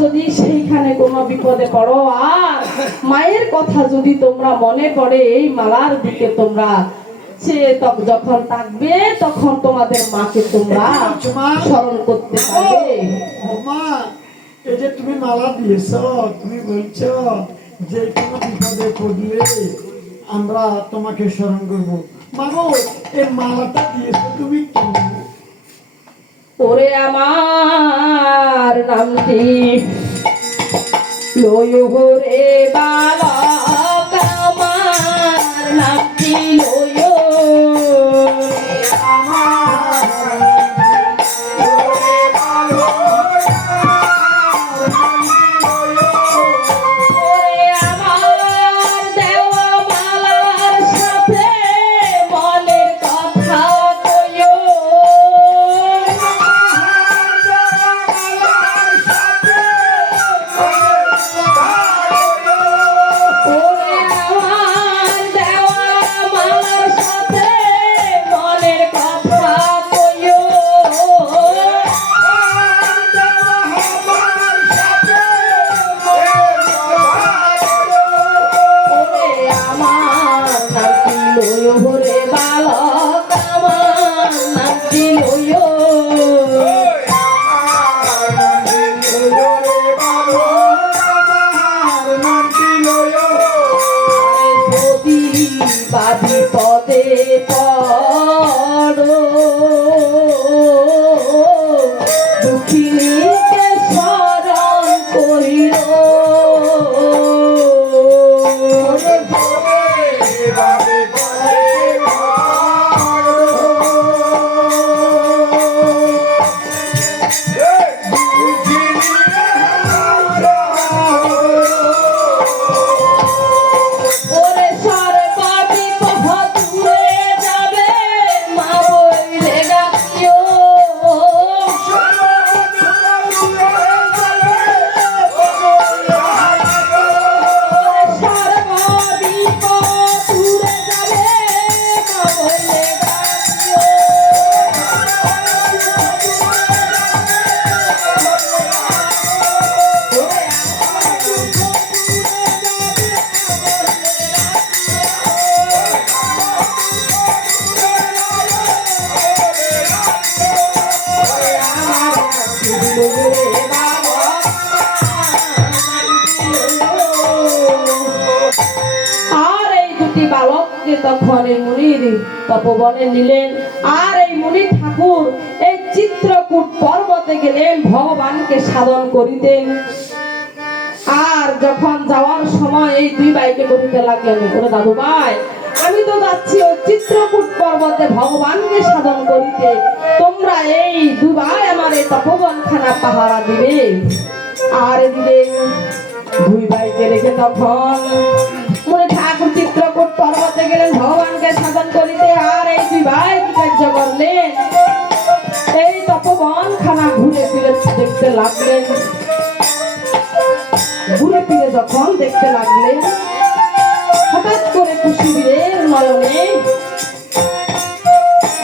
যদি সেইখানে কোনো বিপদে পড়ো আর মায়ের কথা যদি তোমরা মনে পড়ে এই মালার দিকে তোমরা সে যখন থাকবে তখন তোমাদের মাকে তোমরা স্মরণ করতে পারবে। মা, এই যে তুমি মালা দিয়েছ, তুমি বলছো যে কোনো বিপদে পড়লে আমরা তোমাকে স্মরণ করবো। মাগো, এই মালাটা দিয়েছো তুমি কেন? ওরে আমার নামটি লয়ো রে বালক, আমার নামটি লয়ো। বিপদে পড়ো দুঃখিনীকে স্মরণ করিল। তখন এই মুনির তপবনে নিলেন আর এই মুনি ঠাকুর এই চিত্রকূট পর্বতে গেলেন ভগবানকে সাধন করিতেন। আর যখন যাওয়ার সময় এই দুই ভাইকে বলিতে লাগলেন, ওরে দাদু ভাই, আমি তো যাচ্ছি ওই চিত্রকূট পর্বতে ভগবানকে সাধন করিতে, তোমরা এই দুই ভাই আমার এই তপবন খানা পাহারা দিবে। আর এদিকে দুই ভাইকে রেখে তখন মুনি ঠাকুর চিত্রকূট পর্বতে গেলেন ভগবানকে সাধন করিতে। আর এই দুই ভাই কি কার্য করলেন, এই তপবন খানা ঘুরে ফিরে দেখতে লাগলেন। ঘুরে ফিরে যখন দেখতে লাগলেন, হঠাৎ করে কুশীবের নয়নে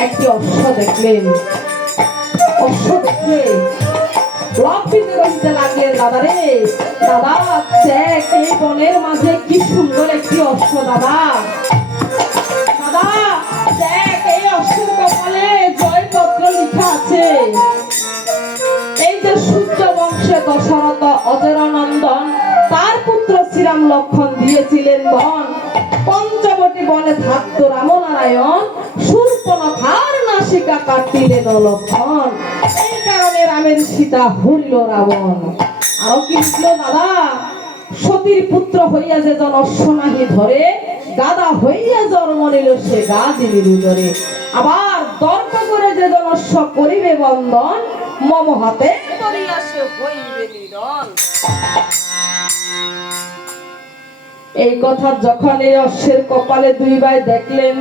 একটি অশ্ব দেখলেন। অশ্ব দেখলে লজ্জিত করিতে লাগলেন, দাদা রে দাদা, দেখ এই বনের মাঝে কি সুন্দর একটি অশ্ব। দাদা দাদা দেখ, এই অশ্বের কপালে জয়পত্র লিখা আছে। এই যে সূর্য বংশে দশরথ অজরানন্দন তার পুত্র শ্রীরাম লক্ষণ দিয়েছিলেন বন, পঞ্চবটী বনে থাকতো রামনারায়ণ, শূর্পণখার নাসিকা কাটিলেন লক্ষণ, এই কারণে রামের সীতা হরিল রাবণ। আরো কি লিখল দাদা, সতীর পুত্র হইয়া যে জন অশ্ব নাহি ধরে, গাদা হইয়া জন্ম নিল সে গাদিনীর উদরে। আবার তর্ক করে যে জন অশ্ব করিবে বন্দন, মম হাতে ধরিয়া সে হইবে নিধন। এই কথা যখন এই অশ্বের কপালে দুই ভাই দেখলেন,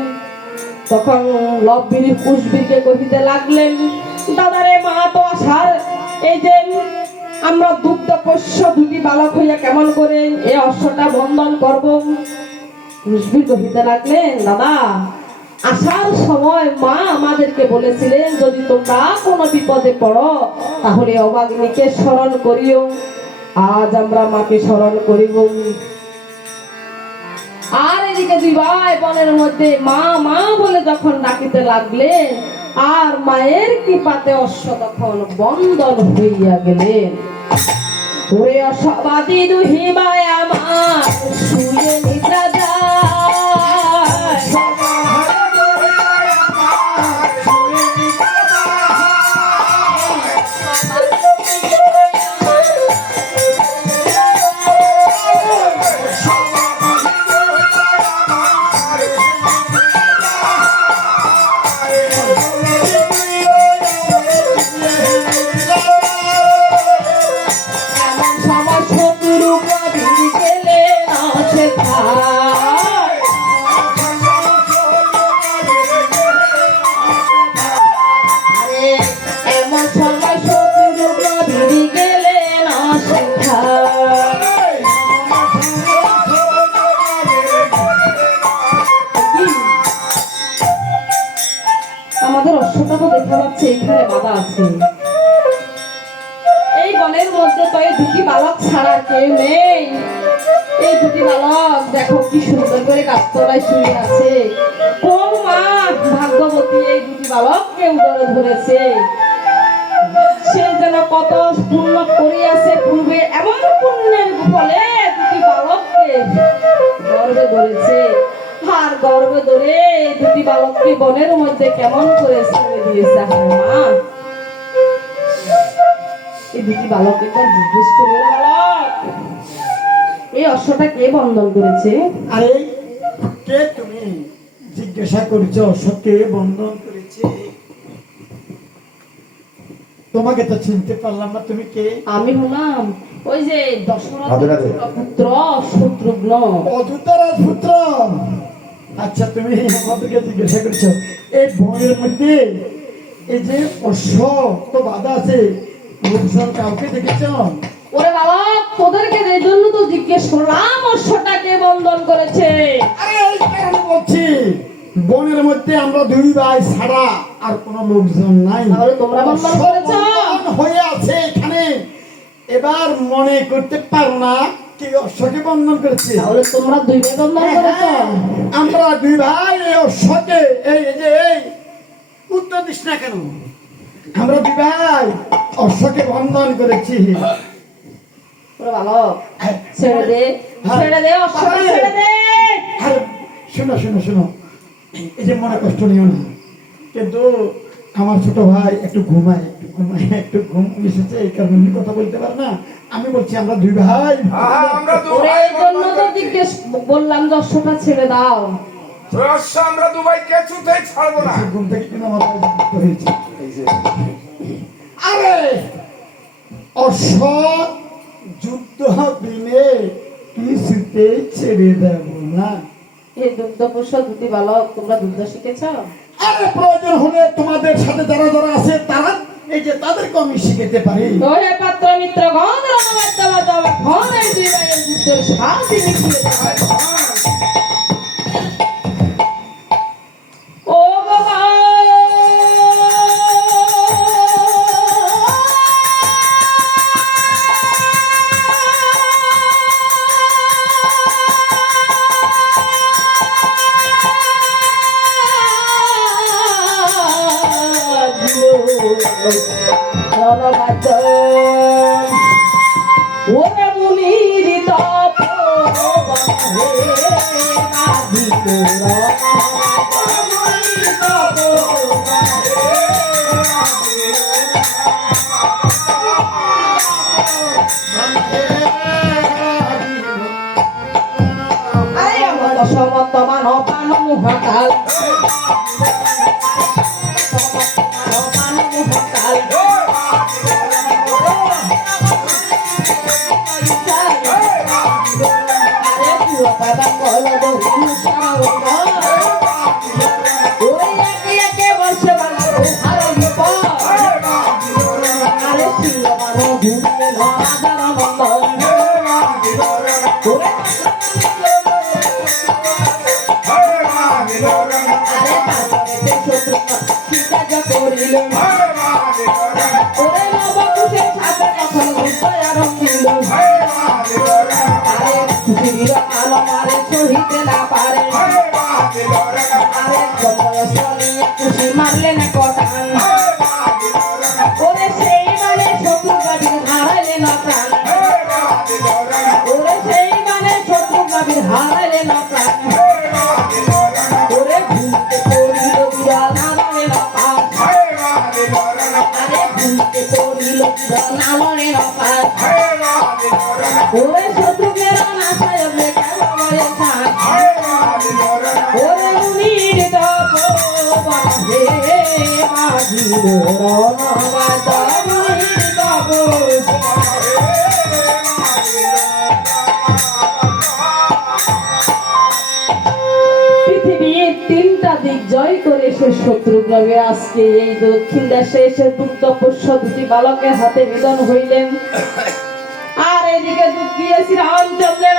তখন লব্বির কুশবীরকে কহিতে লাগলেন, দাদারে মা তো আসার, এই যে আমরা দুগ্ধ পোষ্য দুটি বালক হইয়া কেমন করে এই অশ্বটা বন্ধন করব। কুশবীর কহিতে লাগলেন, দাদা আসার সময় মা আমাদেরকে বলেছিলেন যদি তোমরা কোনো বিপদে পড়ো তাহলে অবাগ্নিকে স্মরণ করিও। আজ আমরা মাকে স্মরণ করিব। আর এদিকে দুই ভাই বনের মধ্যে মা মা বলে যখন ডাকিতে লাগলেন, আর মায়ের কৃপাতে অশ্ব তখন বন্দন হইয়া গেলেন। ওরে অসবাদী দুহি ভাই আমার শুয়ে নিদ্রা যায়। আমাদের অশ্বটা তো দেখা যাচ্ছে এখানে বাধা আছে। এই বনের মধ্যে তো এই দুটি বালক ছাড়া কেউ নেই। এই দুটি বালক দেখো কি সুন্দর করে গাছতলায় শুয়ে আছে। কোন মা ভাগ্যবতী এই দুটি বালককে উদরে ধরেছে। সে যেন কত পুণ্য করিয়াছে পূর্বে, এমন পুণ্যের ফলে দুটি বালককে গর্ভে ধরেছে। আর গর্ভে ধরে দুটি বালককে বনের মধ্যে কেমন করে ছেড়ে দিয়েছে। মা এই দুটি বালককে জিজ্ঞেস করবে, বালক এই অশ্বটা কে বন্ধন করেছে? আরে কে তুমি জিজ্ঞাসা করছো অশ্ব কে বন্ধন করেছে? তোমাকে তো চিনতে পারলাম না, তুমি কে? আমি হলাম ওই যে দশরথের পুত্র শত্রুঘ্ন। অযোধ্যার পুত্র। আচ্ছা তুমি আমাদেরকে জিজ্ঞাসা করছো এই বনের মধ্যে এই যে অশ্ব তো বাধা আছে, লোকজন কাউকে দেখেছ? ওরে বালক তোদেরকে এই জন্য তো জিজ্ঞেস করলাম অশ্বটাকে বন্ধন করেছে। আরে এই কারণে বলছি বনের মধ্যে আমরা দুই ভাই ছাড়া আর কোনো লোকজন নাই। তাহলে তোমরা বন্ধন করেছো? হয়ে আছে এখানে, এবার মনে করতে পারো না কি অশ্বকে বন্ধন করেছে? তাহলে তোমরা দুই ভাই বন্ধন করেছো? আমরা দুই ভাই এই অশ্বকে এই যে এই উত্তর দিস না কেন? আমরা দুই ভাই অশ্বকে বন্ধন করেছি। ওরে বালক ছেড়ে দে, ছেড়ে দে, অশ্বকে ছেড়ে দে। আরে শোনো শোনো শোনো, এই যে মনে কষ্ট নিও না, কিন্তু আমার ছোট ভাই একটু ঘুমায়, একটু ঘুম এসেছে, এই কারণে উনি কথা বলতে পারে না। আমি বলছি আমরা দুই ভাই। ওরে এই জন্য তো জিজ্ঞেস বললাম যে অশ্বটা ছেড়ে দাও। আমরা দুবাই কিছুতেই ছাড়বো না। ঘুম থেকে কিন্তু আমার ভাই জাগ্রত হয়েছে। আরে অশ্ব যুদ্ধ দিনে কিছুতেই ছেড়ে দেব না। এই দুগ্ধপোষ্য দুটি বালক তোমরা দুগ্ধ শিখেছ? আরে প্রয়োজন হলে তোমাদের সাথে যারা যারা আছে তারা এই যে তাদেরকে আমি শিখাতে পারি। ওহে পাত্র মিত্র গণ রণবাদ্য বাজাও, ঘন এই দুই ভাইয়ের যুদ্ধের সারথি মিছিলে যাবে। ও বাবা রণবাদ্য ওরে মুনির তপবনে বাধিত আরে আমার সমত মানব পান মুহাকাল ওরে বাবা কুশের সাথে কথা বলতে রঙিল আরে পৃথিবীর আলো মারে সহিতে না পারে আরে বয়স নিয়ে খুশি মারলে না কটান ওরে সেই মানে শত্রু গাভীর হারাইলে না প্রাণ ওরে সেই মানে শত্রু গাভীর হারাইলে না প্রাণ ওরে ঘুমতে পড়িল বিড়াল নামে না পার আরে ঘুমতে পড়িল বিড়াল নামে না পার ওরে শত্রুকে নাশায় কেন বলে ছাড় ওরে মুনির তপ বাঁধে মাঝির রণবাদ মুনির তপ পৃথিবীর তিনটা দিক জয় করে সে শত্রু গ্রামে আজকে এই দক্ষিণ দেশে এসে দুগ্ধপোষ্য দুটি বালকের হাতে বিধন হইলেন আর এদিকে দুঃখ দিয়েছি রামচন্দ্রের